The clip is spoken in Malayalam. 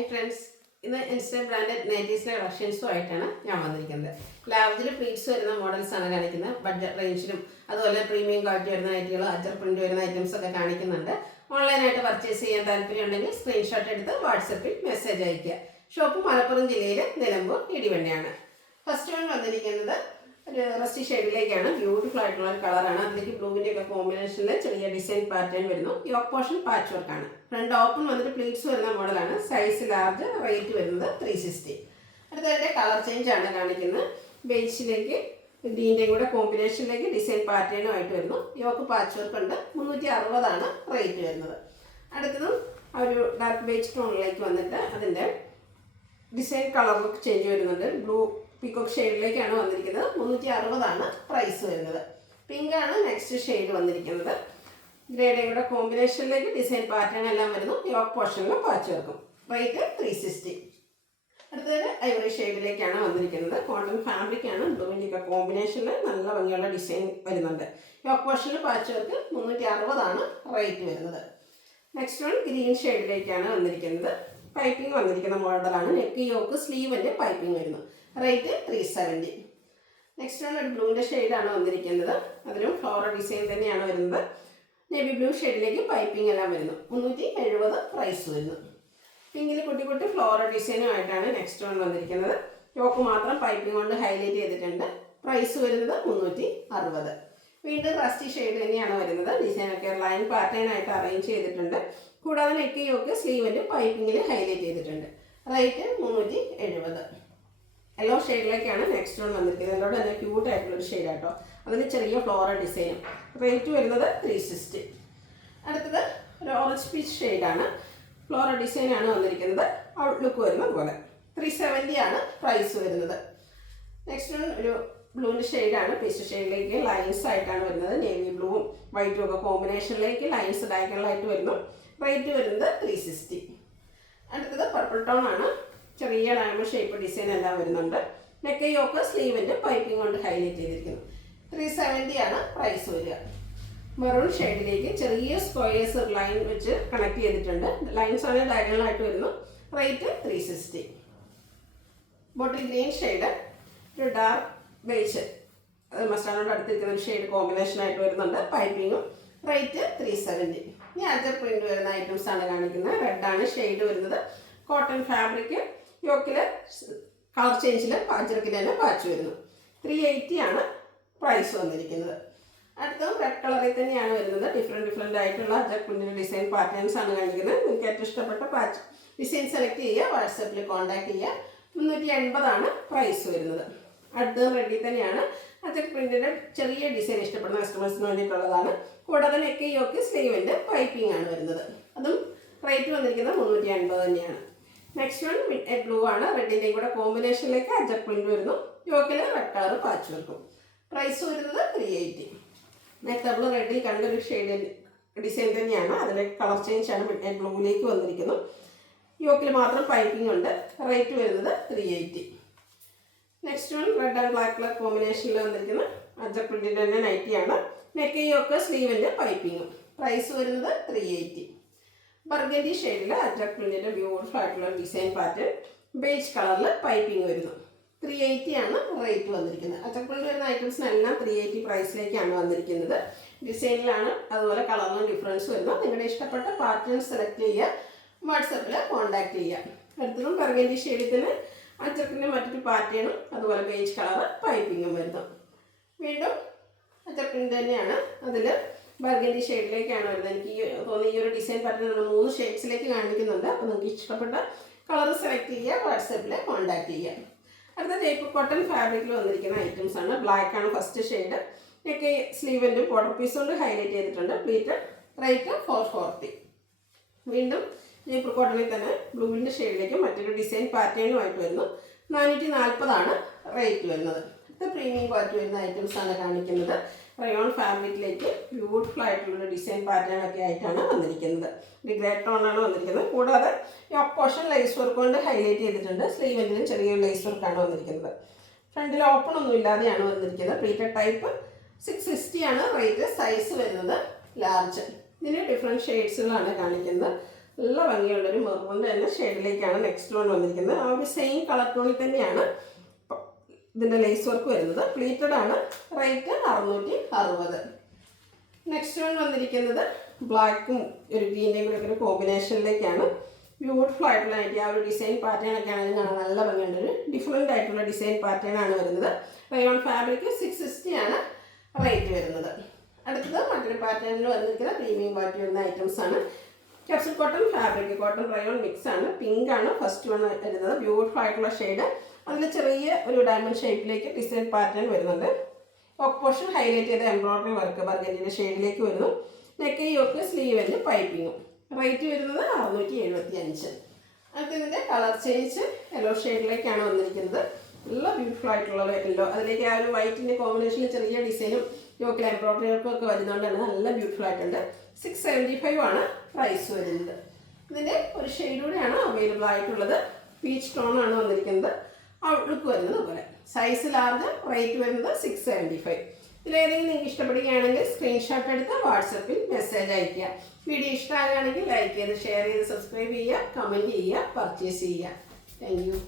ഹായ് ഫ്രണ്ട്സ്, ഇന്ന് ഇൻസ്റ്റ ബ്രാൻഡഡ് നൈറ്റീസിലെ കളക്ഷൻസുമായിട്ടാണ് ഞാൻ വന്നിരിക്കുന്നത്. ലാർജിൽ പ്ലീറ്റ്സ് വരുന്ന മോഡൽസാണ് കാണിക്കുന്നത്. ബഡ്ജറ്റ് റേഞ്ചിലും അതുപോലെ പ്രീമിയം ക്വാളിറ്റി വരുന്ന നൈറ്റികൾ, അജർ പ്രിന്റ് വരുന്ന ഐറ്റംസ് ഒക്കെ കാണിക്കുന്നുണ്ട്. ഓൺലൈനായിട്ട് പർച്ചേസ് ചെയ്യാൻ താല്പര്യം ഉണ്ടെങ്കിൽ സ്ക്രീൻഷോട്ട് എടുത്ത് വാട്സപ്പിൽ മെസ്സേജ് അയയ്ക്കുക. ഷോപ്പ് മലപ്പുറം ജില്ലയിലെ നിലമ്പൂർ ഇടിവണ്ണയാണ്. ഫസ്റ്റ് വൺ വന്നിരിക്കുന്നത് ഒരു റസ്റ്റി ഷെയ്ഡിലേക്കാണ്. ബ്യൂട്ടിഫുൾ ആയിട്ടുള്ള ഒരു കളറാണ്. അതിലേക്ക് ബ്ലൂവിൻ്റെ ഒക്കെ കോമ്പിനേഷനിൽ ചെറിയ ഡിസൈൻ പാറ്റേൺ വരുന്നു. യോക്ക് പോർഷൻ പാച്ച് വർക്കാണ്. ഫ്രണ്ട് ഓപ്പൺ വന്നിട്ട് പ്ലീറ്റ്സ് വരുന്ന മോഡലാണ്. സൈസ് ലാർജ്, റേറ്റ് വരുന്നത് 360. അടുത്തതിൻ്റെ കളർ ചേഞ്ച് ആണ് കാണിക്കുന്നത്. ബേസിലേക്ക് ഗ്രീൻ്റെയും കൂടെ കോമ്പിനേഷനിലേക്ക് ഡിസൈൻ പാറ്റേണുമായിട്ട് വരുന്നു. യോക്ക് പാച്ച് വർക്ക് ഉണ്ട്. 360 റേറ്റ് വരുന്നത്. അടുത്തതും ഒരു ഡാർക്ക് ബേജ് ടോണിലേക്ക് വന്നിട്ട് അതിൻ്റെ ഡിസൈൻ കളർ ചേഞ്ച് വരുന്നുണ്ട്. ബ്ലൂ പീകോക്ക് ഷെയ്ഡിലേക്കാണ് വന്നിരിക്കുന്നത്. 360 പ്രൈസ് വരുന്നത്. പിങ്ക് ആണ് നെക്സ്റ്റ് ഷെയ്ഡ് വന്നിരിക്കുന്നത്. ഗ്രേഡയും കൂടെ കോമ്പിനേഷനിലേക്ക് ഡിസൈൻ പാറ്റേൺ എല്ലാം വരുന്നു. യോക്ക് പോർഷനിൽ പാച്ച് വെക്കും. റേറ്റ് 360. അടുത്തത് ഐവറി ഷെയ്ഡിലേക്കാണ് വന്നിരിക്കുന്നത്. കോട്ടൺ ഫാബ്രിക് ആണ്. ബ്ലൂവിൻ്റെ ഒക്കെ കോമ്പിനേഷനിൽ നല്ല ഭംഗിയുള്ള ഡിസൈൻ വരുന്നുണ്ട്. യോക്ക് പോർഷനിൽ പാച്ച് വർക്ക്. 360 റേറ്റ് വരുന്നത്. നെക്സ്റ്റ് വൺ ഗ്രീൻ ഷെയ്ഡിലേക്കാണ് വന്നിരിക്കുന്നത്. പൈപ്പിംഗ് വന്നിരിക്കുന്ന മോഡലാണ്. നെക്ക് യോക്ക് സ്ലീവിൻ്റെ പൈപ്പിംഗ് വരുന്നു. റേറ്റ് 370. നെക്സ്റ്റ് വൺ ഒരു ബ്ലൂവിൻ്റെ ഷെയ്ഡാണ് വന്നിരിക്കുന്നത്. അതിലും ഫ്ലോറൽ ഡിസൈൻ തന്നെയാണ് വരുന്നത്. നേവി ബ്ലൂ ഷെയ്ഡിലേക്ക് പൈപ്പിംഗ് എല്ലാം വരുന്നു. 370 പ്രൈസ് വരുന്നു. പിങ്കിൽ കുട്ടി കുട്ടി ഫ്ലോറൽ ഡിസൈനുമായിട്ടാണ് നെക്സ്റ്റ് വൺ വന്നിരിക്കുന്നത്. യോക്ക് മാത്രം പൈപ്പിംഗ് കൊണ്ട് ഹൈലൈറ്റ് ചെയ്തിട്ടുണ്ട്. പ്രൈസ് വരുന്നത് 360. വീണ്ടും റസ്റ്റി ഷെയ്ഡ് തന്നെയാണ് വരുന്നത്. ഡിസൈനൊക്കെ ലൈൻ പാറ്റേൺ ആയിട്ട് അറേഞ്ച് ചെയ്തിട്ടുണ്ട്. കൂടാതെ നെക്ക് യോക്ക് സ്ലീവിൻ്റെ പൈപ്പിങ്ങിൽ ഹൈലൈറ്റ് ചെയ്തിട്ടുണ്ട്. റേറ്റ് 370. യെല്ലോ ഷെയ്ഡിലേക്കാണ് നെക്സ്റ്റ് വൺ വന്നിരിക്കുന്നത്. യെല്ലോടെ തന്നെ ക്യൂട്ടായിട്ടുള്ളൊരു ഷെയ്ഡാട്ടോ. അതിന് ചെറിയ ഫ്ലോറൽ ഡിസൈനും. റേറ്റ് വരുന്നത് 360. അടുത്തത് ഒരു ഓറഞ്ച് പീച്ച് ഷെയ്ഡാണ്. ഫ്ലോറൽ ഡിസൈനാണ് വന്നിരിക്കുന്നത്. ഔട്ട്ലുക്ക് വരുന്നത് പോലെ. 370 പ്രൈസ് വരുന്നത്. നെക്സ്റ്റ് വൺ ഒരു ബ്ലൂവിൻ്റെ ഷെയ്ഡാണ്. പീച്ച് ഷെയ്ഡിലേക്ക് ലൈൻസ് ആയിട്ടാണ് വരുന്നത്. നേവി ബ്ലൂവും വൈറ്റും ഒക്കെ കോമ്പിനേഷനിലേക്ക് ലൈൻസ് ഡയഗണലായിട്ട് വരുന്നു. റേറ്റ് വരുന്നത് 360. അടുത്തത് പർപ്പിൾ ടോൺ ആണ്. ചെറിയ ഡയമണ്ട് ഷേപ്പ് ഡിസൈൻ എല്ലാം വരുന്നുണ്ട്. നെക്ക് യോക്ക് സ്ലീവിൻ്റെ പൈപ്പിംഗ് കൊണ്ട് ഹൈലൈറ്റ് ചെയ്തിരിക്കുന്നു. 370 പ്രൈസ് വരിക. മെറൂൺ ഷെയ്ഡിലേക്ക് ചെറിയ സ്ക്വയേഴ്സ് ലൈൻ വെച്ച് കണക്ട് ചെയ്തിട്ടുണ്ട്. ലൈൻസ് ആണ് ഡയഗണലായിട്ട് വരുന്നു. റേറ്റ് 360. ബോട്ടിൽ ഗ്രീൻ ഷെയ്ഡ് ഒരു ഡാർക്ക് ബേജ്, അത് മസ്റ്റാർഡിനോട് അടുത്തിരിക്കുന്ന ഒരു ഷെയ്ഡ് കോമ്പിനേഷനായിട്ട് വരുന്നുണ്ട്. പൈപ്പിങ്ങും. റേറ്റ് 370. ഇനി അജർ പ്രിന്റ് വരുന്ന ഐറ്റംസ് ആണ് കാണിക്കുന്നത്. റെഡാണ് ഷെയ്ഡ് വരുന്നത്. Cotton fabric. യോക്കിൽ കളർ ചേഞ്ചിൽ അജർക്കിൽ തന്നെ പാച്ച് വരുന്നു. 380 പ്രൈസ് വന്നിരിക്കുന്നത്. അടുത്തതും റെഡ് കളറിൽ തന്നെയാണ് വരുന്നത്. ഡിഫറെൻറ്റ് ആയിട്ടുള്ള അജർ പ്രിന്റിൻ്റെ ഡിസൈൻ പാറ്റേൺസ് ആണ് കാണിക്കുന്നത്. നിങ്ങൾക്ക് ഏറ്റവും ഇഷ്ടപ്പെട്ട പാച്ച് ഡിസൈൻ സെലക്ട് ചെയ്യുക. വാട്സാപ്പിൽ കോൺടാക്ട് ചെയ്യുക. 380 പ്രൈസ് വരുന്നത്. അടുത്തതും റെഡിൽ തന്നെയാണ്. അജർ പ്രിന്റിൻ്റെ ചെറിയ ഡിസൈൻ ഇഷ്ടപ്പെടുന്ന കസ്റ്റമേഴ്സിന് വേണ്ടിയിട്ടുള്ളതാണ്. കൂടാതെ നെക്ക് യോക്ക് സ്ലീവിൻ്റെ പൈപ്പിംഗ് ആണ് വരുന്നത്. അതും റേറ്റ് വന്നിരിക്കുന്നത് 380 തന്നെയാണ്. Next one mid night blue ആണ്. റെഡിൻ്റെയും കൂടെ കോമ്പിനേഷനിലേക്ക് അജർ പ്രിന്റ് വരുന്നു. യോക്കിൽ റെഡ് കളർ പാച്ച് വെക്കും. പ്രൈസ് വരുന്നത് 380. നേരത്തെ നമ്മൾ റെഡിൽ കണ്ടൊരു ഷെയ്ഡ് ഡിസൈൻ തന്നെയാണ്. അതിലെ കളർ ചേഞ്ച് ആണ് മിഡ് നൈറ്റ് ബ്ലൂവിലേക്ക് വന്നിരിക്കുന്നു. യോക്കിൽ മാത്രം പൈപ്പിംഗ് ഉണ്ട്. റേറ്റ് വരുന്നത് 380. Next one red and black colour കോമ്പിനേഷനിൽ വന്നിരിക്കുന്ന അജർ പ്രിന്റിൻ്റെ തന്നെ നൈറ്റിയാണ്. നെക്ക് യോക്ക് സ്ലീവിൻ്റെ പൈപ്പിങ്ങും. പ്രൈസ് വരുന്നത് 380. ബർഗൻഡി ഷെയ്ഡിൽ അജർ പ്രിന്റിൻ്റെ ബ്യൂട്ടിഫുൾ ആയിട്ടുള്ള ഡിസൈൻ പാറ്റേൺ. ബേജ് കളറിൽ പൈപ്പിംഗ് വരുന്നു. 380 റേറ്റ് വന്നിരിക്കുന്നത്. അജർ പ്രിന്റ് വരുന്ന ഐറ്റംസിനെല്ലാം 380 പ്രൈസിലേക്കാണ് വന്നിരിക്കുന്നത്. ഡിസൈനിലാണ് അതുപോലെ കളറിലും ഡിഫറൻസ് വരുന്നു. നിങ്ങളുടെ ഇഷ്ടപ്പെട്ട പാറ്റേൺ സെലക്ട് ചെയ്യുക. വാട്സപ്പിൽ കോൺടാക്ട് ചെയ്യുക. അടുത്തതും ബർഗൻഡി ഷെയ്ഡിൽ തന്നെ അജർക്കിൻ്റെ മറ്റൊരു പാറ്റേണും അതുപോലെ ബേജ് കളർ പൈപ്പിങ്ങും വരുന്നു. വീണ്ടും അജർ പ്രിന്റ് തന്നെയാണ്. അതിൽ ബർഗൻഡി ഷെയ്ഡിലേക്കാണ് വരുന്നത്. എനിക്ക് തോന്നുന്നു ഈ ഒരു ഡിസൈൻ പാറ്റേൺ 3 ഷെയ്ഡ്സിലേക്ക് കാണിക്കുന്നുണ്ട്. അപ്പോൾ നിങ്ങൾക്ക് ഇഷ്ടപ്പെട്ട കളർ സെലക്ട് ചെയ്യുക. വാട്സാപ്പിൽ കോൺടാക്ട് ചെയ്യുക. അടുത്ത ജയ്പൂർ കോട്ടൺ ഫാബ്രിക്കിൽ വന്നിരിക്കുന്ന ഐറ്റംസ് ആണ്. ബ്ലാക്ക് ആണ് ഫസ്റ്റ് ഷെയ്ഡ്. നെക്ക് സ്ലീവിൻ്റെ ബോർഡർ പീസ് കൊണ്ട് ഹൈലൈറ്റ് ചെയ്തിട്ടുണ്ട്. പ്ലീറ്റ്. റേറ്റ് 440. വീണ്ടും ജയ്പൂർ കോട്ടണിൽ തന്നെ ബ്ലൂവിൻ്റെ ഷെയ്ഡിലേക്ക് മറ്റൊരു ഡിസൈൻ പാറ്റേണുമായിട്ട് വരുന്നു. 440 റേറ്റ് വരുന്നത്. ഇത് പ്രീമിയം ക്വാളിറ്റി വരുന്ന ഐറ്റംസ് ആണ് കാണിക്കുന്നത്. റയോൺ ഫാബ്രിക്കിലേക്ക് ബ്യൂട്ടിഫുൾ ആയിട്ടുള്ള ഡിസൈൻ പാറ്റേൺ ഒക്കെ ആയിട്ടാണ് വന്നിരിക്കുന്നത്. ഒരു ഗ്രേ ടോണാണ് വന്നിരിക്കുന്നത്. കൂടാതെ യോക്ക് പോർഷൻ ലേസ് വർക്ക് കൊണ്ട് ഹൈലൈറ്റ് ചെയ്തിട്ടുണ്ട്. സ്ലീവിലും ചെറിയൊരു ലേസ് വർക്കാണ് വന്നിരിക്കുന്നത്. ഫ്രണ്ടിൽ ഓപ്പൺ ഒന്നും ഇല്ലാതെയാണ് വന്നിരിക്കുന്നത്. Pleated type. 660 റേറ്റ്. സൈസ് വരുന്നത് ലാർജ്. ഇതിന് ഡിഫറെൻറ്റ് ഷെയ്ഡ്സുകളാണ് കാണിക്കുന്നത്. നല്ല ഭംഗിയുള്ളൊരു മെറൂണിൻ്റെ തന്നെ ഷെയ്ഡിലേക്കാണ് നെക്സ്റ്റ് വൺ വന്നിരിക്കുന്നത്. ആ ഒരു സെയിം കളർ ടോണിൽ തന്നെയാണ് ഇതിൻ്റെ ലേസ് വർക്ക് വരുന്നത്. പ്ലീറ്റഡ് ആണ്. റേറ്റ് 660. നെക്സ്റ്റ് വൺ വന്നിരിക്കുന്നത് ബ്ലാക്കും ഒരു ഗ്രീൻ്റെയും കൂടെ ഒരു കോമ്പിനേഷനിലേക്കാണ്. ബ്യൂട്ടിഫുൾ ആയിട്ടുള്ള നൈറ്റി. ആ ഒരു ഡിസൈൻ പാറ്റേൺ ഒക്കെ ആണെങ്കിലും കാണാൻ നല്ല ഭംഗിയുണ്ട്. ഒരു ഡിഫറെൻ്റ് ആയിട്ടുള്ള ഡിസൈൻ പാറ്റേൺ ആണ് വരുന്നത്. റയോൺ ഫാബ്രിക് 660 ആണ് റേറ്റ് വരുന്നത്. അടുത്തത് മറ്റൊരു പാറ്റേണിൽ വന്നിരിക്കുന്ന പ്രീമിയം ക്വാളിറ്റി വരുന്ന ഐറ്റംസ് ആണ്. Capsule cotton fabric, cotton rayon mix ആണ്. പിങ്ക് ആണ് ഫസ്റ്റ് വൺ വരുന്നത്. ബ്യൂട്ടിഫുൾ ആയിട്ടുള്ള ഷെയ്ഡ്. അതിൽ ചെറിയ ഒരു ഡയമണ്ട് ഷേപ്പിലേക്ക് ഡിസൈൻ പാറ്റേൺ വരുന്നുണ്ട്. ഓക്ക് പോർഷൻ ഹൈലൈറ്റ് ചെയ്ത എംബ്രോയിഡറി വർക്ക് ബർഗൻഡിയുടെ ഷെയ്ഡിലേക്ക് വരുന്നു. നെക്ക് യോക്ക് സ്ലീവിന് പൈപ്പിങ്ങും. റേറ്റ് വരുന്നത് 675. അടുത്ത ഇതിൻ്റെ കളർ ചേഞ്ച് യെല്ലോ ഷെയ്ഡിലേക്കാണ് വന്നിരിക്കുന്നത്. നല്ല ബ്യൂട്ടിഫുൾ ആയിട്ടുള്ള യെല്ലോ. അതിലേക്ക് ആ ഒരു വൈറ്റിൻ്റെ കോമ്പിനേഷനിൽ ചെറിയ ഡിസൈനും യോക്കിൽ എംബ്രോയിഡറി വർക്കും ഒക്കെ വരുന്നതുകൊണ്ട് തന്നെ നല്ല ബ്യൂട്ടിഫുൾ ആയിട്ടുണ്ട്. 675 ആണ് പ്രൈസ് വരുന്നത്. ഇതിൻ്റെ ഒരു ഷെയ്ഡ് കൂടെയാണ് അവൈലബിൾ ആയിട്ടുള്ളത്. പീച്ച് ടോൺ ആണ് വന്നിരിക്കുന്നത്. ഔട്ട്ലുക്ക് വരുന്നത് പോലെ. Size large. റേറ്റ് വരുന്നത് 675. ഇതിലേതെങ്കിലും നിങ്ങൾക്ക് ഇഷ്ടപ്പെടുകയാണെങ്കിൽ സ്ക്രീൻഷോട്ട് എടുത്ത് വാട്സപ്പിൽ മെസ്സേജ് അയയ്ക്കുക. വീഡിയോ ഇഷ്ടമാകുകയാണെങ്കിൽ ലൈക്ക് ചെയ്ത് ഷെയർ ചെയ്ത് സബ്സ്ക്രൈബ് ചെയ്യുക, കമൻറ്റ് ചെയ്യുക, പർച്ചേസ് ചെയ്യുക. Thank you.